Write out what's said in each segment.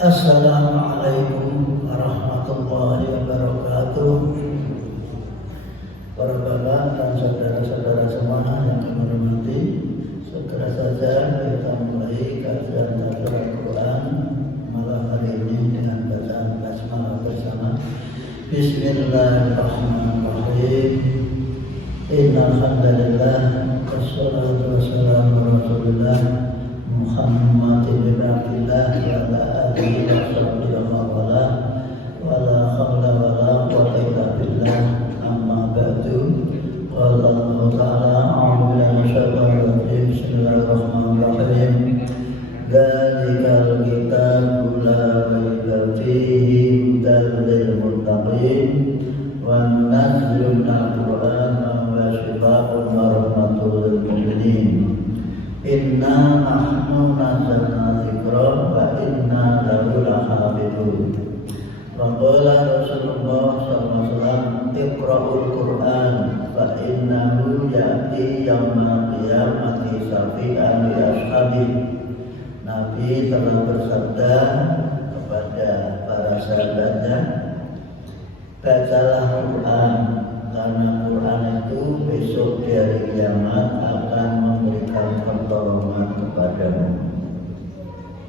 Assalamualaikum warahmatullahi wabarakatuh. Para bapak dan saudara-saudara semua yang kami hormati, segera saja kita mulai kajian tafsir Al-Quran malam hari ini dengan bacaan basmalah bersama. Bismillahirrahmanirrahim. Innal hamdalillah wassalatu wassalamu ala Rasulillah Muhammadin bin Abdillah wa ala alihi wa sahbihi wa wala wa la hawla wa la quwwata illa billah. Amma ba'du. Qala Allah ta'ala a'udzu billahi minasyaitonir rajim. Bismillahirrahmanirrahim. Dzalikal kitabu la raiba fihi hudan lil muttaqin wa nazzalna al-Qur'ana wa shifaa'un wa rahmatul lil mu'minin. Inna nahnu nazzalna dzikra wa inna lahu lahafidun. Wa qala Rasulullah sallallahu alaihi wasallam, iqra'ul Qur'an fa innahu ya'ti yaumal qiyamati syafi'an li ashabihi. Nabi telah bersabda kepada para sahabatnya, bacalah Quran, karena Quran itu besok di hari kiamat akan memberikan pertolongan kepadamu.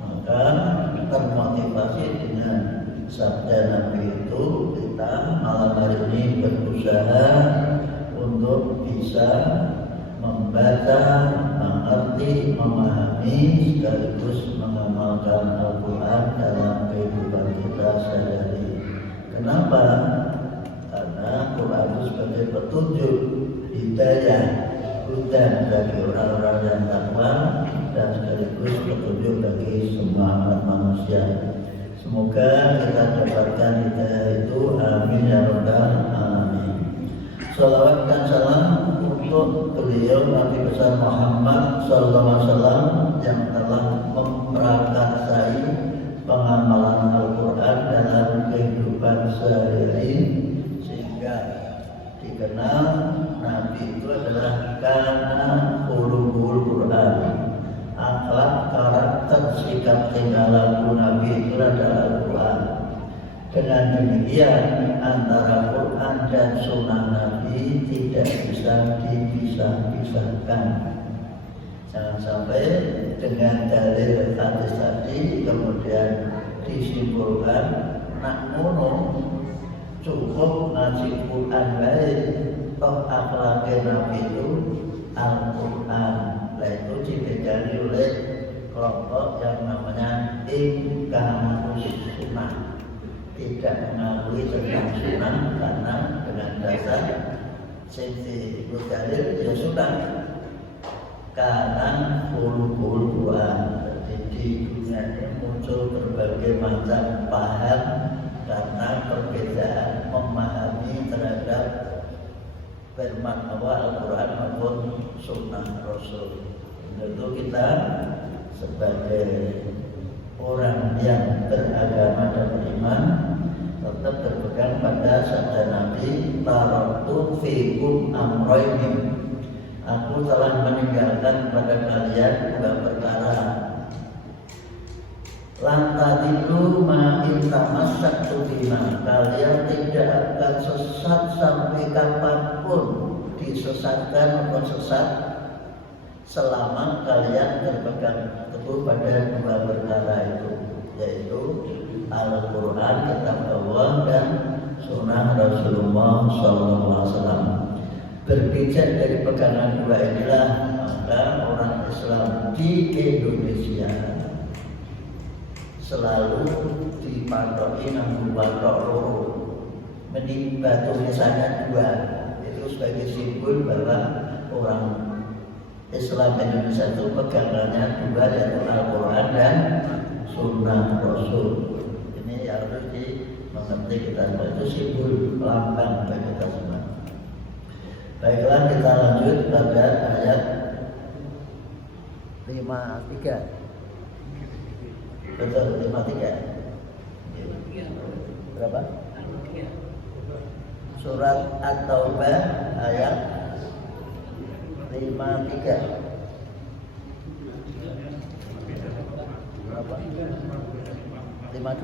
Maka termotivasi dengan sabda Nabi itu, kita malam hari ini berusaha untuk bisa membaca, mengerti, memahami, sekaligus mengamalkan Al-Quran dalam kehidupan kita sehari-hari. Kenapa? Karena Quran itu sebagai petunjuk, hidayah, hudan bagi orang-orang yang takwa, dan sekaligus petunjuk bagi semua umat manusia. Semoga kita dapatkan hidayah itu, amin ya rabbal alamin. Salawat dan salam untuk beliau Nabi besar Muhammad sallallahu alaihi wasallam yang telah memprakarsai pengamalan Al-Quran dalam kehidupan sehari-hari, sehingga dikenal Nabi itu adalah kana khuluqul Quran. Akhlak, karakter, sikap tingkah laku Nabi itu adalah Al-Quran. Dengan demikian antara Quran dan Sunnah Nabi tidak bisa dipisah-pisahkan. Jangan sampai dengan dalil hadis tadi kemudian disimpulkan nak ngono cukup ngaji Quran baik, toh akhlaknya Nabi itu Al-Quran. Nah, itu dibedani oleh kelompok yang namanya Inkamus Sunnah, tidak mengakui tentang sunnah karena dengan dasar sisi dalil ya sunnah. Karena khuluqul Quran, jadi di dunia ini muncul berbagai macam paham karena perbedaan memahami terhadap firman Allah Al-Quran maupun sunnah Rasul. Tentu kita sebagai orang yang beragama dan beriman tetap berpegang pada sabda Nabi, taraktu fikum amroini. Aku telah meninggalkan pada kalian dua perkara. Lantadilu ma'in tamassaktu bima. Kalian tidak akan sesat sampai kapanpun, disesatkan atau sesat, selama kalian berpegang teguh pada dua perkara itu, yaitu Al-Quran, kitab Allah, dan Sunnah Rasulullah SAW. Berpijak dari pegangan dua inilah, maka orang Islam di Indonesia selalu dipatoki nanggung patok loro. Batu misalnya dua, itu sebagai simbol bahwa orang Islam Indonesia itu pegangannya dua, yaitu Al-Quran dan Sunnah Rasul. Ini harus dimengerti kita, itu simbol lambang bagi kita semua. Baiklah, kita lanjut pada ayat 53. Betul, 53. Berapa? Surat At-Taubah ayat 53. Berapa? 52.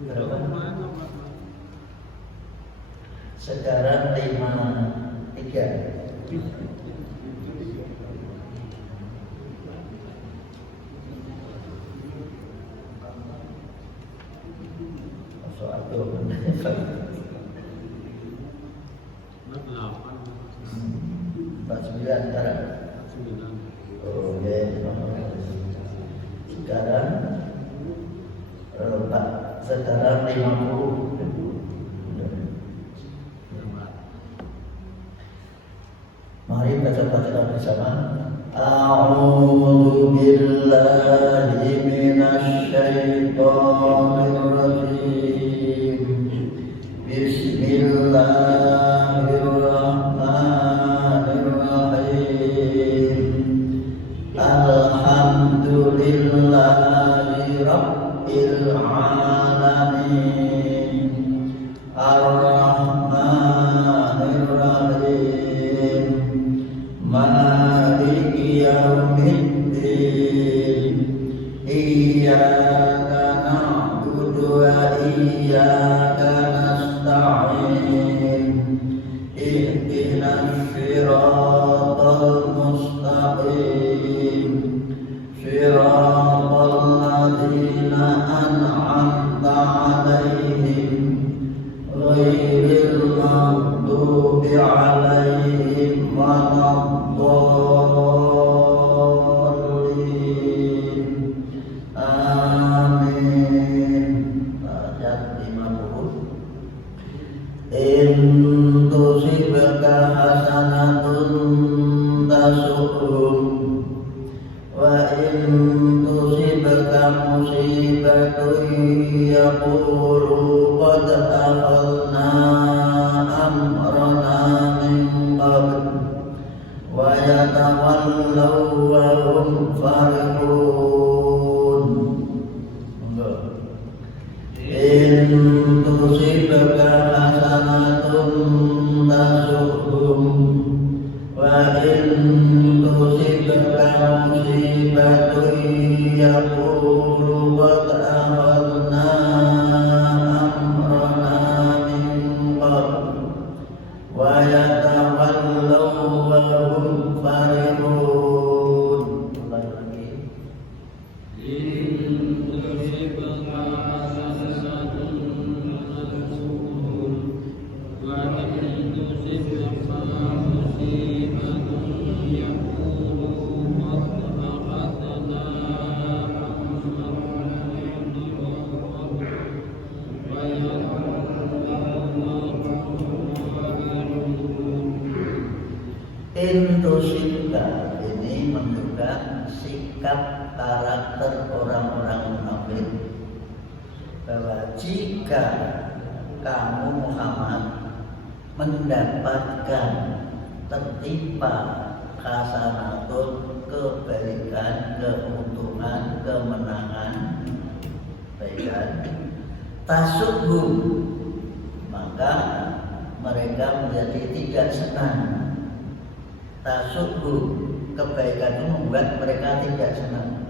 Berapa? Sekarang 53. Soal itu 49 sekarang. Oh ya. Sekarang 50. Mari baca bersama. A'udzu billahi minasy syaithanir rajim. Bismillahirrahmanirrahim. Alhamdulillahi rabbil alamin. Ar-Rahmanir Rahim. Maliki yaumiddin. Iyyaka na'budu wa iyyaka nasta'in. Ihdinas siratal mustaqim. Siratal ladzina an'amta 'alaihim ghairil maghdubi 'alaihim waladdallin. Amin. Ayat 50. In tusibka hasanatun tasu'hum wa in tusibka musibatun yaqulu qad akhadna amrana min qabl wa yatawallaw wa hum farihun. In tusibka hasanatun tasu'hum wa in tusibka musibatun yaqulu qad akhadna amrana min qabl wa yatawallaw wa hum farihun. Intusibka ini menunjukkan sikap karakter orang-orang munafik, bahwa jika kamu Muhammad mendapatkan tertimpa hasanatun, kebaikan, keuntungan, kemenangan, kebaikan, tasubhum, maka mereka menjadi tidak senang. Tasubhum, kebaikan itu membuat mereka tidak senang.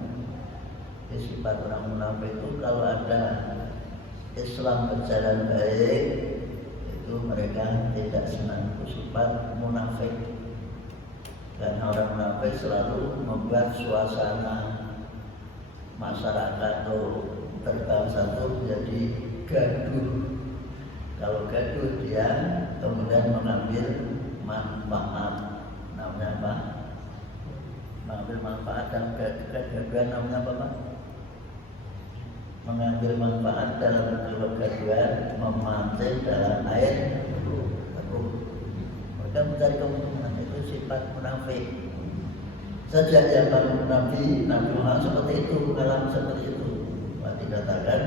Sifat orang munafik itu kalau ada Islam berjalan baik, itu mereka tidak senang. Itu sifat munafik. Karena orang munafik selalu membuat suasana masyarakat atau berbangsa itu menjadi gaduh. Kalau gaduh dia kemudian mengambil manfaat. Namanya apa? Mengambil manfaat dan kegaduhan namanya apa, Pak? Mengambil manfaat dalam kegaduhan, memancing dalam air teguh. Mereka mencari keuntungan, itu sifat munafik. Sejak zaman Nabi Muhammad seperti itu, kalam seperti itu. Maka dikatakan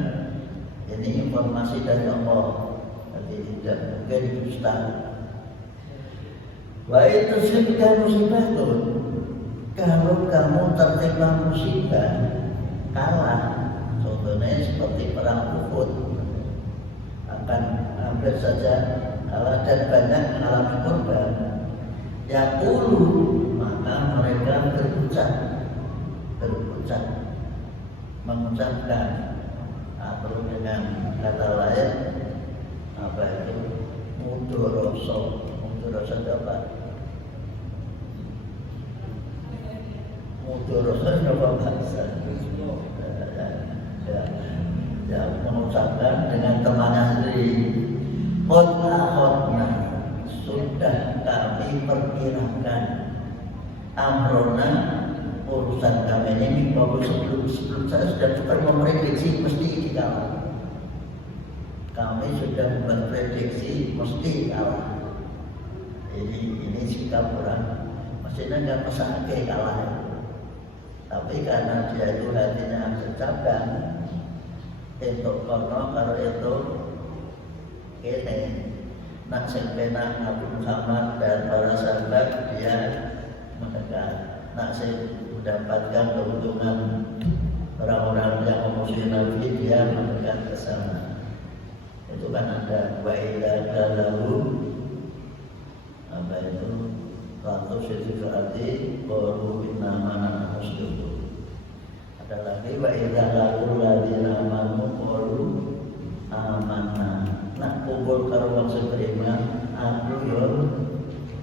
ini informasi dari Allah, jadi tidak mungkin dusta. Wa itu sifat musibah tuh. Kalau kamu tertimpa musibah, kalah. Contohnya seperti perang Uhud, akan hampir saja kalah dan banyak mengalami korban. Yaqulu, maka mereka berucap, mengucapkan atau dengan kata lain apa itu mudoroso itu apa? Mudoroso itu apa bahasa? Ya, mengucapkan dengan temannya sendiri. Khotna sudah kami perkirakan amrona urusan kami ini bahwa sebelum saya sudah memprediksi mesti kalah. Kami sudah memprediksi mesti kalah. Ini sikap orang maksudnya nggak pesake kalah. Tapi karena dia itu hatinya secabang, itu kono kalau itu ini nak sempena Nabi Muhammad dan para sahabat dia mendekat. Nak mendapatkan keuntungan orang-orang yang memusuhi Nabi dia mendekat ke sana. Itu kan ada wa'idha lalu apa itu waktu syirifati qalu inna mana muslimun. Ada lagi wa'idha lalu ladina amanu qalu amanna. Nak kumpul karo wong sing beriman aku yo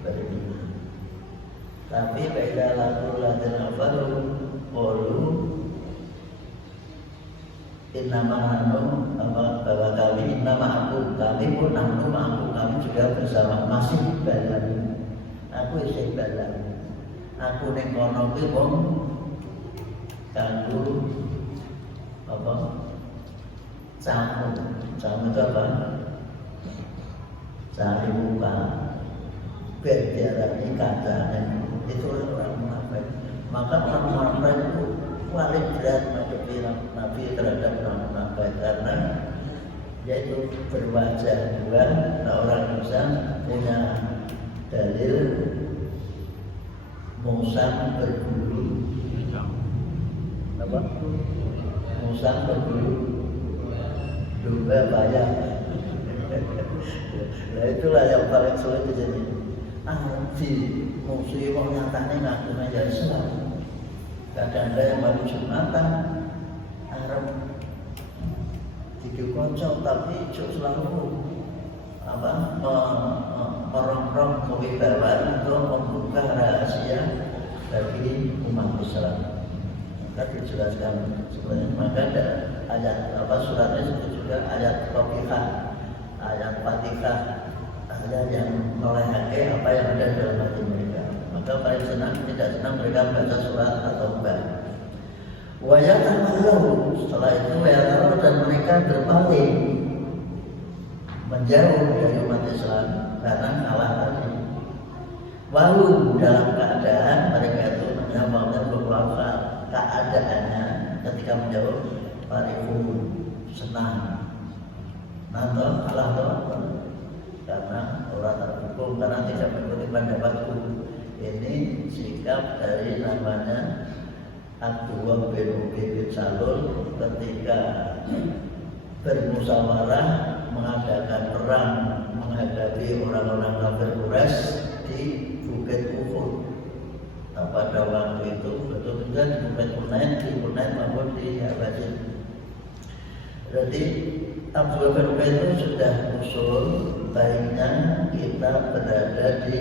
beriman. Tapi wa'idha lalu ladina amanu qalu inna ma'anu bahwa kami nama aku kami pun nahnu ma'aku kami juga bersama masih balan aku isih balan aku ning kono kuwi wong kanggo apa camu itu apa cari muka berdiarani kacanya itu orang munafik. Maka orang munafik itu paling berat menghadapi Nabi terhadap orang munafik karena yaitu berwajah dua. Nah, orang Islam punya dalil musang berbulu apa? Musang berbulu domba bayang. Nah itulah yang paling sulit di sini. Di musuh wong nyatane ngaku ya Islam. Kadang-kadang yang baru Jumatan arep dikonco tapi selalu apa merongrong kewibawaan untuk membuka rahasia bagi umat Islam. Maka dijelaskan sebenarnya maka ada ayat apa suratnya itu juga ayat Fatihah, ayat Fatihah, ayat yang melehake apa yang ada dalam hati mereka. Maka paling senang tidak senang mereka baca surat atau membaca. Wayatamallahu, setelah itu wayatamallahu dan mereka berpaling menjauh dari umat Islam karena kalah tadi. Walau dalam keadaan mereka itu menyamakan beberapa keadaannya ketika menjauh parifun senang. Nonton kalah tuh karena orang terhukum karena tidak mengikuti pendapatku. Ini sikap dari namanya Abdullah bin Ubay bin Salul ketika bermusyawarah mengadakan perang menghadapi orang-orang kafir Quraisy di Bukit Uhud. Nah, pada waktu itu betul-betul di Bukit Hunain maupun di Yabasin. Jadi Abdullah bin Ubay itu sudah usul baiknya kita berada di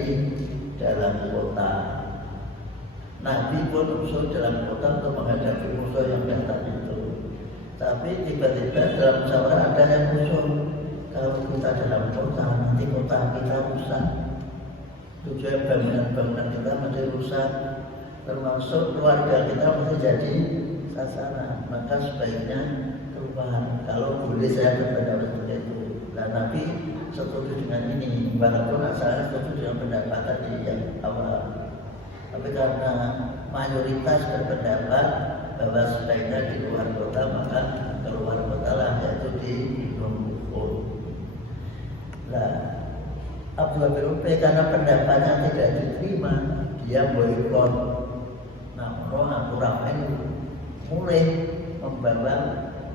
dalam kota. Nabi pun usul dalam kota untuk menghadapi musuh yang datang itu. Tapi tiba-tiba dalam musyawarah ada yang usul kalau kita dalam kota nanti kota kita rusak. Tujuan bangunan-bangunan kita masih rusak, termasuk keluarga kita masih jadi sasaran. Maka sebaiknya keluar. Kalau boleh saya berpendapat seperti itu. Nah, Nabi setuju dengan ini, walaupun asalnya setuju dengan pendapat tadi yang awal. Tapi karena mayoritas berpendapat bahwa sebaiknya di luar kota, maka keluar kota lah, yaitu di Gunung Uhud. Nah, Abdullah bin Ubay karena pendapatnya tidak diterima, dia boikot. Nah, orang ramai mulai membawa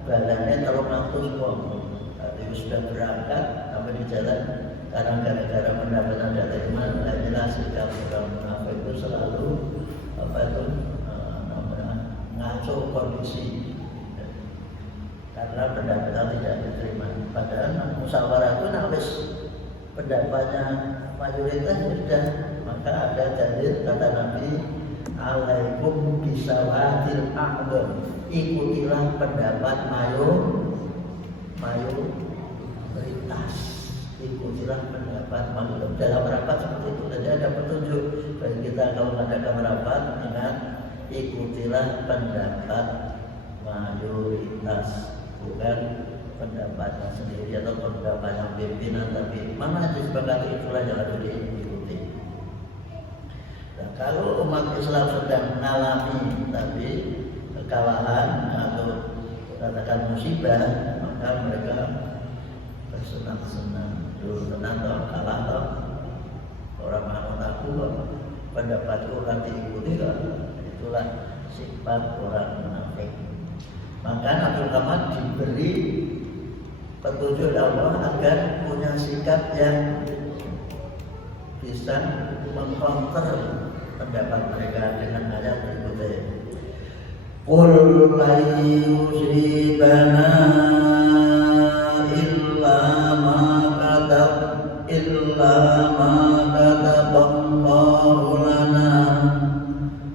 balannya terlalu ngatus wong. Tapi sudah berangkat sampai di jalan karena gara-gara pendapatnya tidak terima, jelas sikap komisi karena pendapatnya tidak diterima. Padahal musyawarah itu wis pendapatnya mayoritas sudah, maka ada dalil kata Nabi, alaikum bisawatil a'dham, ikutilah pendapat mayoritas, ikutilah pendapat mayoritas. Dalam rapat seperti itu saja ada petunjuk bagi kita kalau mengadakan rapat, ingat ikutilah pendapat mayoritas, bukan pendapatnya sendiri atau pendapatnya pimpinan, tapi mana disepakati itulah yang harus diikuti. Nah, kalau umat Islam sedang mengalami tapi kekalahan atau katakan musibah, maka mereka bersenang-senang, dulu tenang atau kalah atau orang mau tahu pendapat orang diikuti, itulah sifat orang munafik. Maka Nabi Muhammad diberi petunjuk Allah agar punya sikap yang bisa mengkonter pendapat mereka dengan ayat berikutnya. Qul la yusibana illa ma kataballahu lana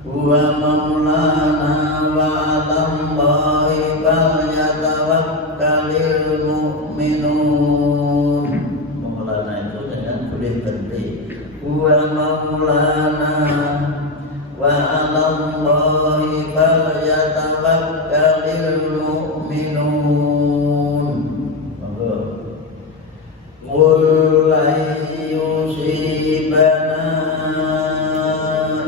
huwa maulana wa 'alallahi falyatawakkalul mu'minun. Maulana itu dengan boleh berhenti. Huwa maulana wa 'alallahi falyatawakkalul mu'minun. Qul la yusibana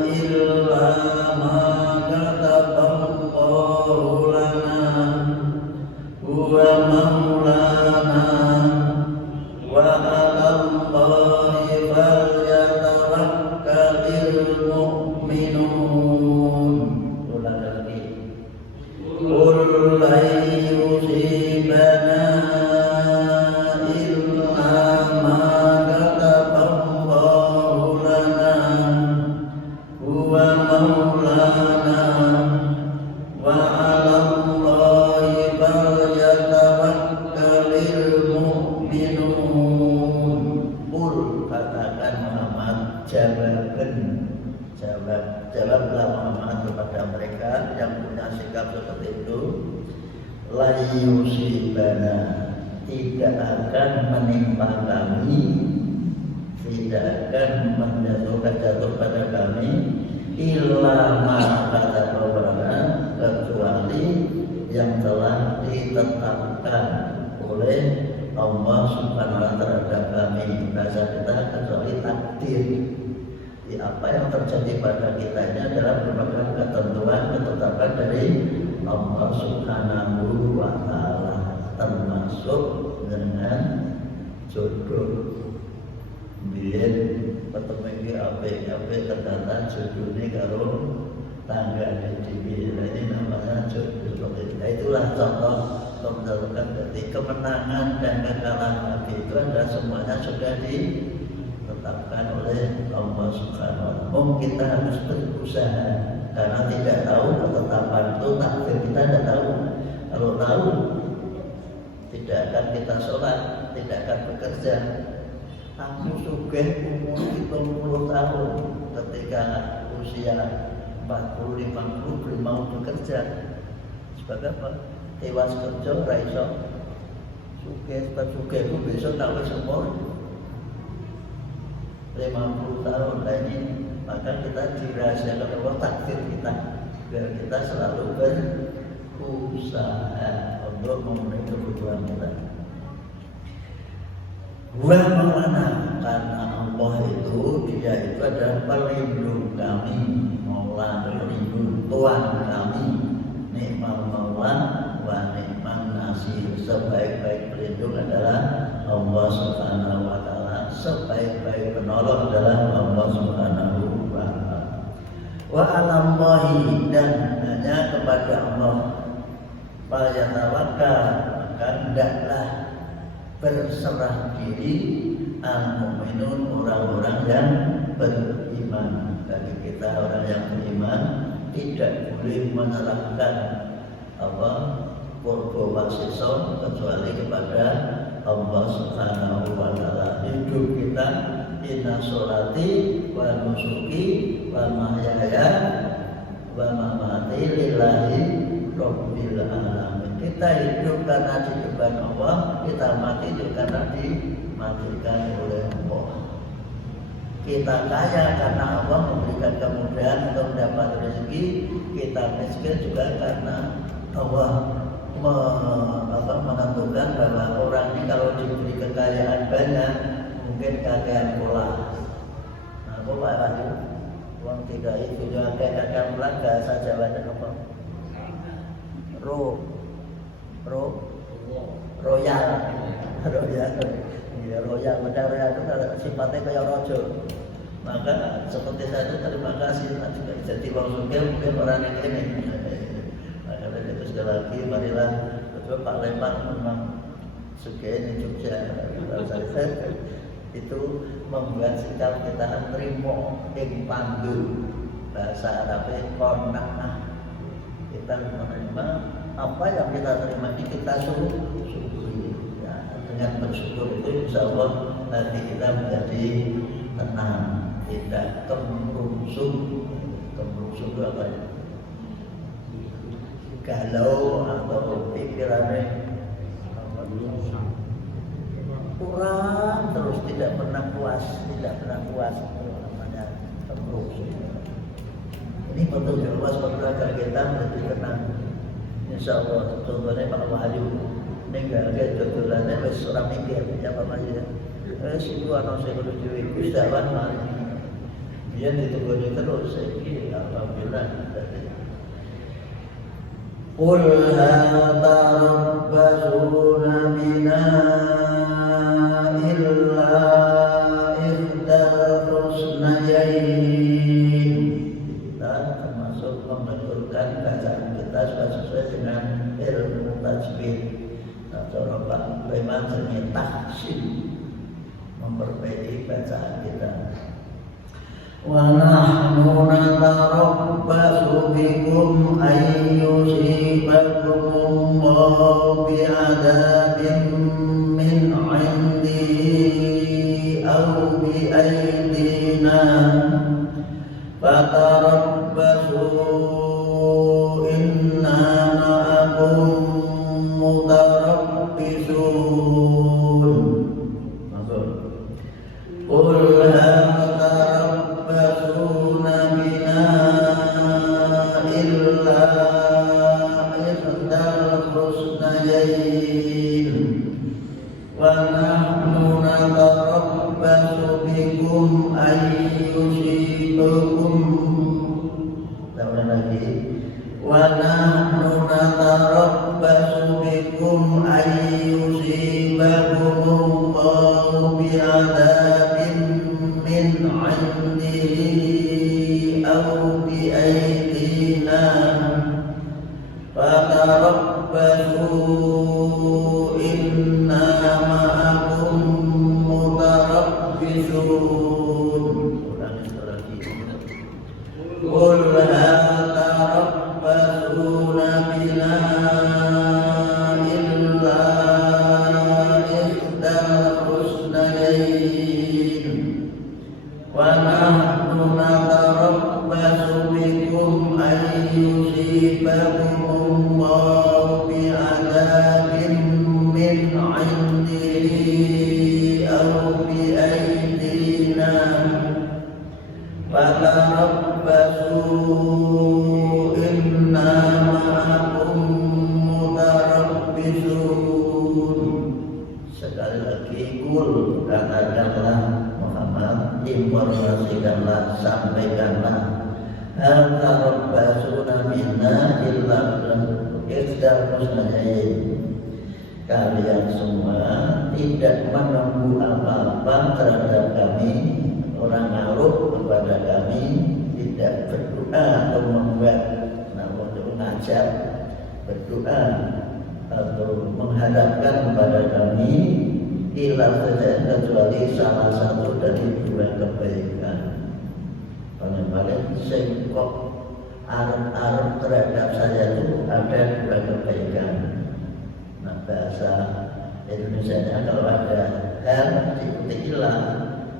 illa ma kataballahu lana huwa maulana wa 'alallahi falyatawakkalul mu'minun. Ulang lagi. Qul la yusibana jawablah Muhammad kepada mereka yang punya sikap seperti itu, la yusibana, tidak akan menimpa kami, tidak akan jatuh pada kami, illa ma kataballahu, kecuali yang telah ditetapkan oleh Allah Subhanahu wa taala terhadap kami. Bahasa kita kecuali takdir. Apa yang terjadi pada kita ini adalah merupakan ketentuan ketetapan dari Allah Subhanahu wa taala, termasuk dengan jodoh. Biar ketemu iki apik ternyata jodohnya karo tangga dewi. Ini namanya jodoh. Itulah contoh menentukan dari kemenangan dan kekalahan Nabi itu adalah semuanya sudah ditetapkan oleh Allah Subhanahu wa taala. Kita harus berusaha karena tidak tahu ketetapan itu, takdir kita tidak tahu. Kalau tahu tidak akan kita sholat, tidak akan bekerja. Aku sugih umur 70 tahun ketika usia 40-50 belum mau bekerja. Sebab apa? Tewas kerja ora iso. Sugih itu besok tak wis umur 50 tahun lagi, maka kita dirahasiakan Allah takdir kita biar kita selalu berusaha untuk memenuhi kebutuhan kita. Wa maulana, karena Allah itu dia itu adalah pelindung kami, maula pelindung, Tuhan kami, nikmal maula wa nikmal nasir. Sebaik-baik pelindung adalah Allah Subhanahu wa taala, sebaik-baik penolong adalah Allah Subhanahu wa taala. Wa 'alallahi, dan hanya kepada Allah falyatawakkal, maka hendaklah berserah diri al-mu'minun, orang-orang yang beriman. Bagi kita orang yang beriman tidak boleh menyerahkan apa purba wasison kecuali kepada Allah Subhanahu wa taala. Hidup kita inna sholati wa nusuki wa mahyaya wa mamati lillahi rabbil alamin. Kita hidup karena dihidupkan Allah, kita mati juga karena dimatikan oleh Allah. Kita kaya karena Allah memberikan kemudahan untuk mendapat rezeki, kita miskin juga karena Allah menentukan bahwa orang ini kalau diberi kekayaan banyak mungkin kakean pula. Nah, apa lagi? Uang tidak itu juga kakean pula bahasa Jawa dan apa? Royal. Ya, royal itu kalau sifatnya kayak rojo. Maka seperti saya itu terima kasih jadi wong sugih mungkin orang yang ini. Itu sekali lagi marilah betul Pak Lembang memang sugih di Jogja itu membuat sikap kita terima ing pandu bahasa Arabnya qanaah. Kita menerima apa yang kita terima ini kita syukuri ya, dengan bersyukur itu insya Allah hati kita menjadi tenang, tidak kemerungsung itu apa ya? Galau atau pikirannya kurang terus tidak pernah puas itu namanya kemerungsung. Ini betul jelas agar kita menjadi tenang. Insya Allah contohnya Pak Wahyu ninggalkan jodolannya wis ora mikir apa aja. Wis iku ana sing kudu duwe Gusti Allah. Biyen ditunggu terus iki alhamdulillah. Qul hal tarabbasuna bina illa ihdal husnayain. Dan termasuk membenturkan bacaan kita sesuai dengan ilmu tajwid atau memang jenis tahsin memperbaiki bacaan kita. Wa nahnu natarabbasu bikum ay yusibakum bi'adabin min 'indi aw bi aydina fatarabbasu inna ma'akum mutarabbisun. Qul hal tarabbasuna bina illa ihdal husnayain wa nahnu natarabbasu bikum ay yusibakum wa nahnu natarabbasu bikum ay yusibakum bi'adabin min 'indihi aw bi aydina fatarabbasu inna ma'akum mutarabbisun. Qul hal tarabbasuna bina illa ihdal husnayain wa nahnu natarabbasu bikum ay yusibakum bi'adabin min 'indihi aw bi aydina fatarabbasu inna ma'akum mutarabbisun. Sekali lagi kul katakanlah Muhammad, informasikanlah, sampaikanlah hal tarabbasuna minna illa ihdal husnayain. Kalian semua tidak menunggu apa-apa terhadap kami, orang ngarut kepada kami, tidak berdoa atau membuat untuk mengajak berdoa atau mengharapkan kepada kami ilah saja kecuali salah satu dari dua kebaikan. Paling-paling sengkok arep-arep terhadap saya itu ada dua kebaikan. Nah, bahasa Indonesia-nya kalau ada hal diikuti hilang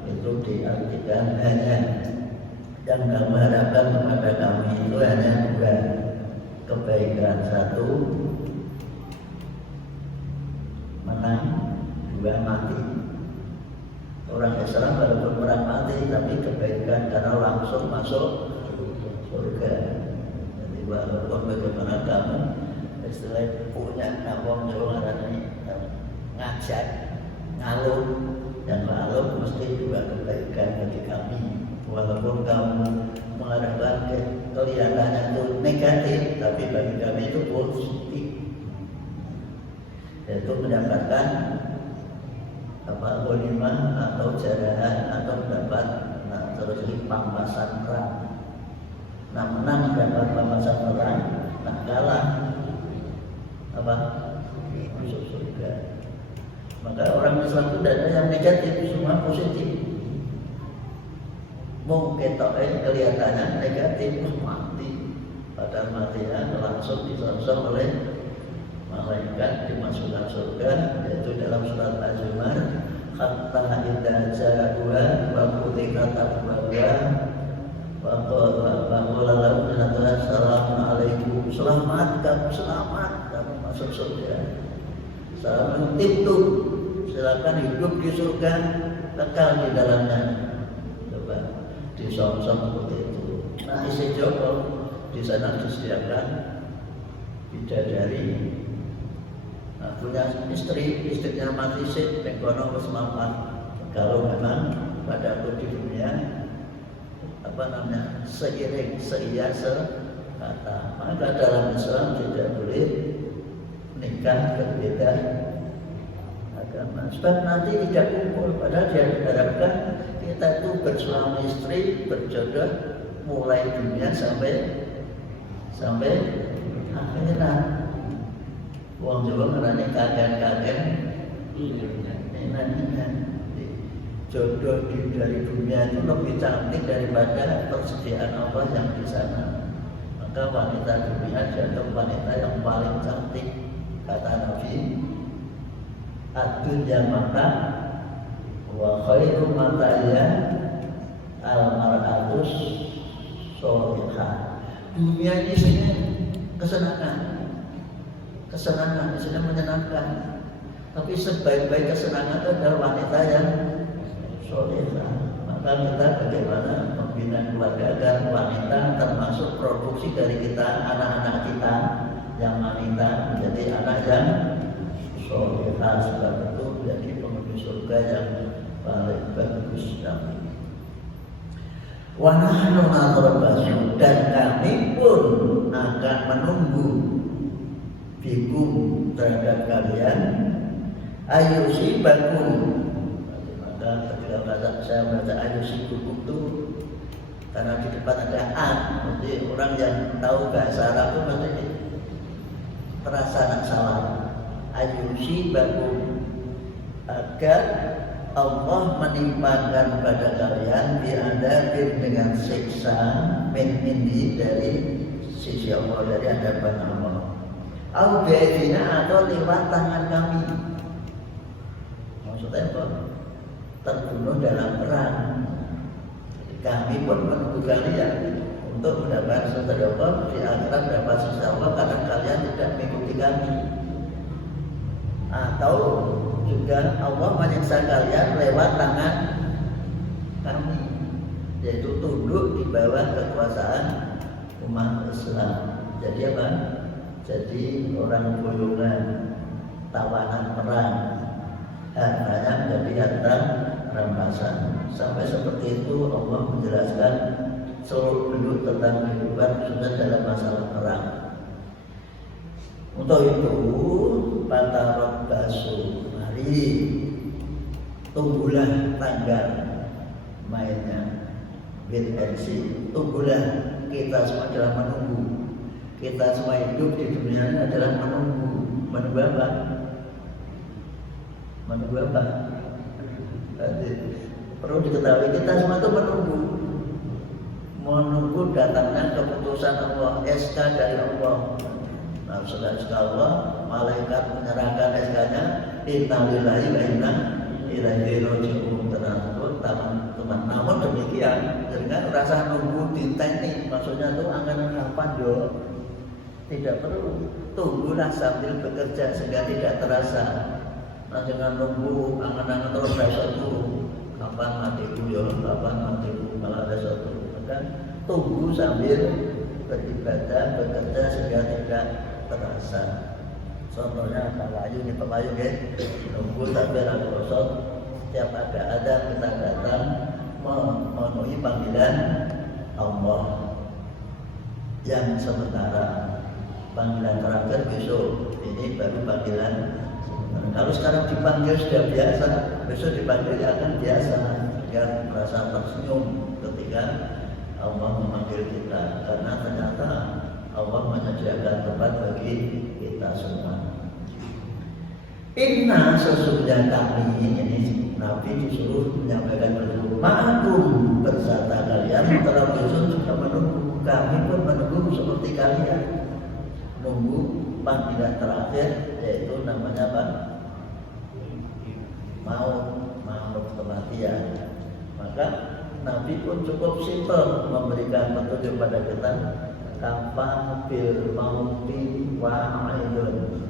itu diartikan hanya yang kamu harapkan kepada kami itu hanya dua kebaikan. Satu, menang. Dua, mati. Orang Islam walaupun perang mati tapi kebaikan karena langsung masuk surga. Jadi walaupun bagaimana kamu istilah punya nawang Jawa ini ngajak ngalur dan lalu mesti dua kebaikan bagi kami. Walaupun kamu mengharapkan kelihatannya itu negatif, tapi bagi kami itu positif. Yaitu mendapatkan ghanimah atau jarahan atau mendapat terus pampasan perang. Nah, menang dapat pampasan perang, nah kalah masuk surga. Maka orang Islam itu tidak ada yang negatif, semua positif. Mungkin kelihatannya negatif, mati. Padahal matinya langsung disonsong oleh malaikat dimasukkan surga, yaitu dalam surat Az-Zumar, hatta idza ja'uha wa futihat abwabuha wa qala lahum assalamualaikum, selamat kamu masuk surga. Selamat itu, silakan hidup di surga, kekal di dalamnya. Coba disonsong seperti itu. Nah, isi Joko di sana disediakan bidadari. Nah, punya istrinya mati sih, ekonomi harus maaf. Kalau memang pada aku di dunia seiring kata, maka dalam Islam tidak boleh nikah berbeda agama. Sebab nanti tidak kumpul. Padahal dia diharapkan kita itu bersuami istri, berjodoh mulai dunia sampai akhirat. Wong Jawa ngerane kakek-kakek jodoh dari dunia itu lebih cantik daripada persediaan Allah yang di sana. Maka wanita dunia adalah wanita yang paling cantik, kata Nabi. Ad-dunya mata wa khairu mata'ya al-mar'atus sholihah. Dunia ini isinya kesenangan isinya menyenangkan. Tapi sebaik-baik kesenangan itu adalah wanita yang sholihah. Maka kita bagaimana membina keluarga agar wanita termasuk produksi dari kita, anak-anak kita yang wanita menjadi anak yang sholihah. Sebab itu menjadi penghuni surga yang paling bagus. Wa nahnu natarabbasu, dan kami pun akan menunggu bikum terhadap kalian ayusibakum. Maka ketika saya baca ayusibakum itu karena di depan ada an, jadi orang yang tahu bahasa Arab itu mesti terasa nak salah. Ayusibakum, agar Allah menimpakan pada kalian biadabin dengan siksa min indi dari sisi Allah, dari hadapan Allah. Au bi'idina, atau lewat tangan kami. Maksudnya apa? Terbunuh dalam perang. Jadi kami pun menunggu kalian untuk mendapat sesuatu Allah di akhirat, mendapat sesuatu Allah karena kalian tidak mengikuti kami. Atau juga Allah menyiksa kalian lewat tangan kami, yaitu tunduk di bawah kekuasaan umat Islam. Jadi apa? Jadi orang golongan tawanan perang, hartanya menjadi harta rampasan. Sampai seperti itu Allah menjelaskan seluruh penduduk tentang kehidupan sudah dalam masalah perang. Untuk itu patarabbasu, mari tunggulah tanggal mainnya wait-and-see. Tunggulah, kita semua adalah menunggu. Kita semua hidup di dunia ini adalah menunggu. Menunggu apa? Menunggu apa? Jadi, perlu diketahui kita semua itu menunggu datangnya keputusan utusan Allah, SK dari Allah. Nah, setelah SK Allah, malaikat menyerahkan SK-nya, inna lillahi wa inna ilaihi raji'un. Teman-teman. Namun demikian, dengan rasa nunggu di teknik, maksudnya itu angan-angan panjang, tidak perlu. Tunggulah sambil bekerja sehingga tidak terasa. Nah, jangan nunggu angan-angan terus satu. Kapan matiku ya, kapan matiku, malah ada satu. Maka tunggu sambil beribadah, bekerja sehingga tidak terasa. Contohnya pelayu nih, pelayu ya, nunggu sambil rangkosot. Setiap ada kita datang memenuhi panggilan Allah yang sementara. Panggilan terakhir besok, ini baru panggilan. Kalau sekarang dipanggil sudah biasa, besok dipanggil akan biasa. Agar merasa tersenyum ketika Allah memanggil kita, karena ternyata Allah menyediakan tempat bagi kita semua. Inna sesungguhnya kami, ini Nabi disuruh menyampaikan begitu. Ma'akum bersama kalian, telah besok juga menunggu. Kami pun menunggu seperti kalian. Nunggu panggilan terakhir, yaitu namanya apa? Maut kematian. Maka Nabi pun cukup simpel memberikan petunjuk pada kita. Kapan bil mauti wa'idun.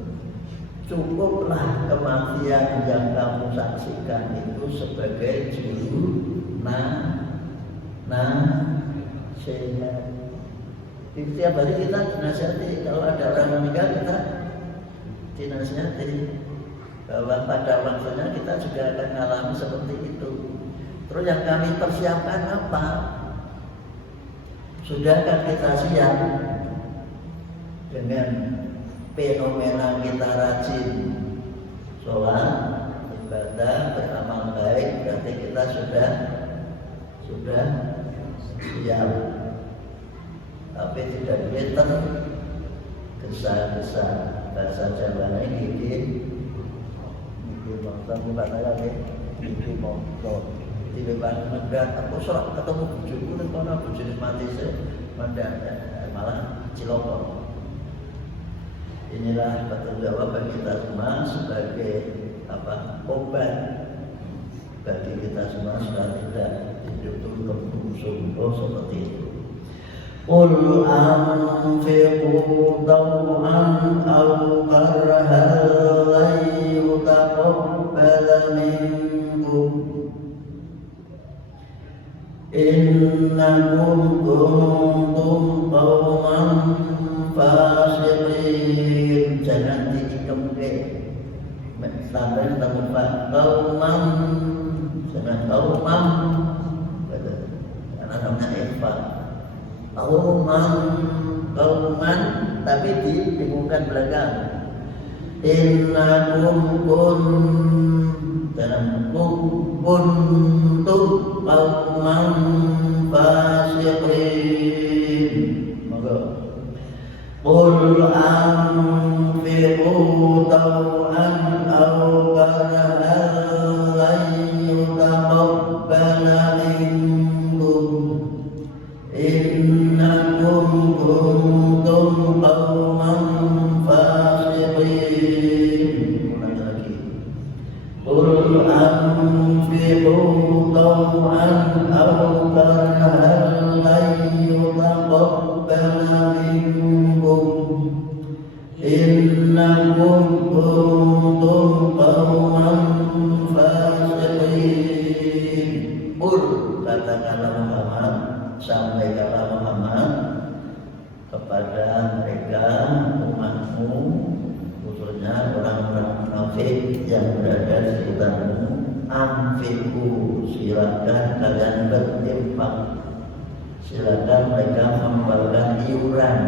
Cukuplah kematian yang kamu saksikan itu sebagai juru nasihat. Setiap hari kita dinasihati. Kalau ada orang meninggal kita dinasihati bahwa pada waktunya kita juga akan mengalami seperti itu. Terus yang kami persiapkan apa? Sudahkah kita siap dengan fenomena kita rajin sholat, ibadah, beramal baik? Berarti kita sudah siap. Tapi tidak better gesa-gesa. Bahasa Jawa ini gigi motor bukan saya nih, gigi motor di depan mendat aku sholat ketemu bujuku dan mana bujuku mati saya mendadak malah cilokok. Inilah petunjuk bagi kita semua sebagai obat bagi kita semua supaya tidak hidup sungguh seperti itu. Qul anfiqu taw'an aw karhan lan yutaqabbala minkum innakum kuntum qauman fasiqin. Jangan diikemke sampai tempat qauman, jangan qauman, karena namanya infak. Qauman tapi dibingungkan belakang. Innakum kuntum qauman fasiqin. Monggo. Qul anfiqu taw'an aw karhan lan yutaqabbala minkum innakum kuntum qauman fasiqin. Ulangi lagi. Qul anfiqu taw'an aw karhan lan yutaqabbala minkum innakum kuntum qauman fasiqin. Qul, katakanlah Muhammad, sampaikanlah Muhammad kepada mereka umatmu, khususnya orang-orang munafik yang berada di sekitarmu. Anfiqu, silakan kalian berinfak, silakan mereka membagikan iuran,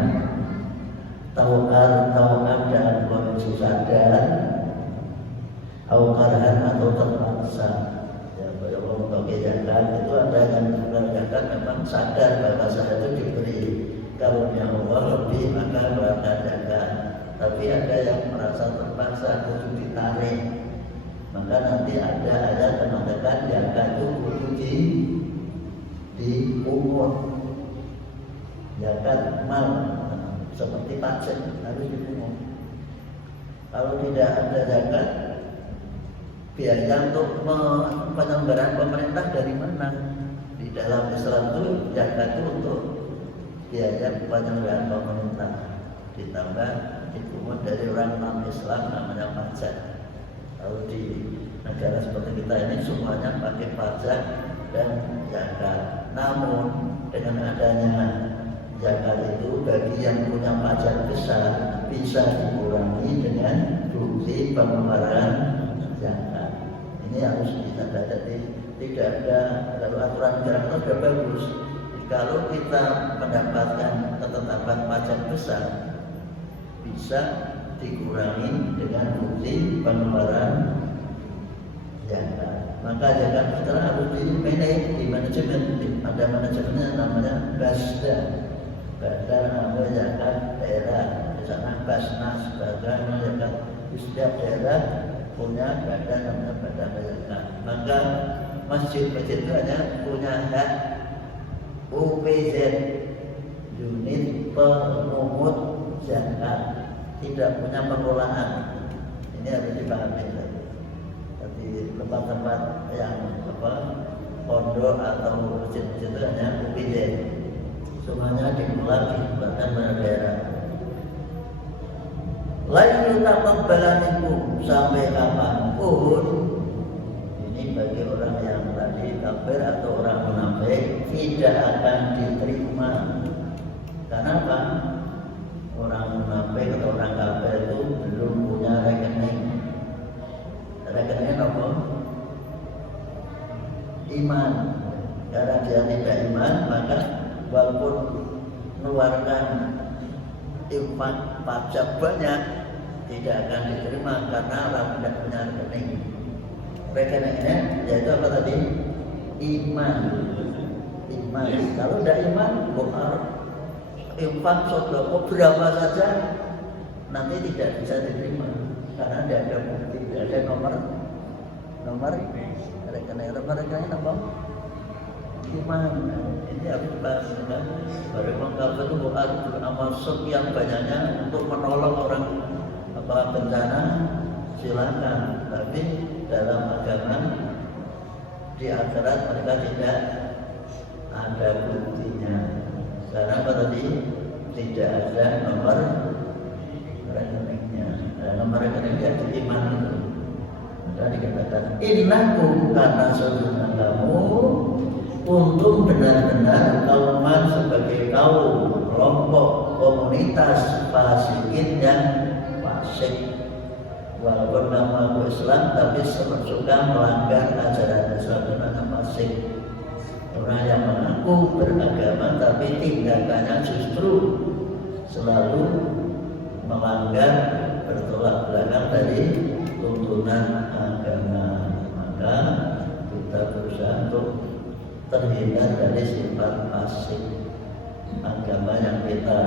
tau'an dan kondisi sadar, karhan atau terpaksa. Itu ada yang mengatakan memang sadar bahwa saya itu diberi karunia Allah lebih maka beradakan. Tapi ada yang merasa terpaksa kudu ditarik, maka nanti ada ayat yang mengatakan yang kudu dipungut. zakat mal seperti pajak harus dipungut. Kalau tidak ada zakat, biaya untuk penyelenggaraan pemerintah dari mana? Di dalam Islam itu zakat itu untuk biaya penyelenggaraan pemerintah, ditambah dipungut dari orang non-Islam namanya pajak. Kalau di negara seperti kita ini semuanya pakai pajak dan zakat. Namun dengan adanya zakat itu bagi yang punya pajak besar bisa dikurangi dengan bukti pengeluaran zakat. Ini harus ditanda. Jadi tidak ada, kalau aturan negara itu sudah bagus. Kalau kita mendapatkan ketetapan pajak besar bisa dikurangi dengan bukti pengeluaran zakat. Maka zakat fitrah harus di-manage, di manajemen. Ada manajemennya namanya BASDA, Badan Amal Zakat Daerah. Di sana Basnas, Badan Amal Zakat. Di setiap daerah punya badan namanya Badan Amal Zakat. Maka masjid-masjid itu hanya punya hak UPZ, unit pemungut zakat, tidak punya pengelolaan. Ini harus dipahami. Di tempat-tempat yang pondok atau masjid-masjid itu hanya UPZ, semuanya dikelola di badan daerah. Lain taqabbalanikum, sampai kapanpun ini bagi orang yang tadi kafir atau orang munafik tidak akan diterima. Karena apa? Orang munafik atau orang kafir itu belum punya rekening. Rekeningnya apa? Iman. Karena dia tidak iman, maka walaupun mengeluarkan infak pajak banyak tidak akan diterima karena orang tidak punya rekening. Rekeningnya yaitu apa tadi? Iman. Iman. Kalau tidak iman, bohar infak sedekah berapa saja nanti tidak bisa diterima karena tidak ada bukti, tidak ada nomor rekening. Rekening apa? Iman. Ini harus dipahami. Baru mengkafir itu bohar beramal sekian banyaknya untuk menolong orang bencana, silakan. Tapi dalam agama di akhirat mereka tidak ada buktinya. Karena apa tadi? Tidak ada nomor rekeningnya. Nomor rekeningnya di iman itu. Maka dikatakan innakum karena sesungguhnya kamu untung benar-benar kauman sebagai kaum, kelompok, komunitas fasikin yang fasik. Walaupun nama aku Islam tapi suka melanggar ajaran Islam dengan fasik. Orang yang mengaku beragama tapi tindakannya justru selalu melanggar, bertolak belakang dari tuntunan agama. Maka kita berusaha untuk terhindar dari sifat fasik. Agama yang kita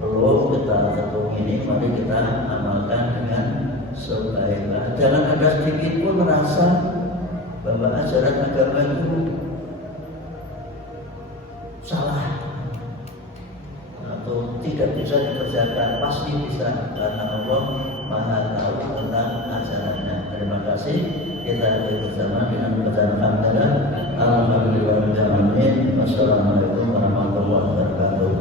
perlu kita ketung ini mari kita amalkan dengan sebaik-baiknya. Jangan ada sedikit pun merasa bahwa ajaran agama itu salah atau tidak bisa dikerjakan. Pasti bisa karena Allah Maha tahu tentang ajarannya. Terima kasih. Kita bersama dengan bacaan hamdalah. Alhamdulillah. Wassalamualaikum warahmatullahi wabarakatuh.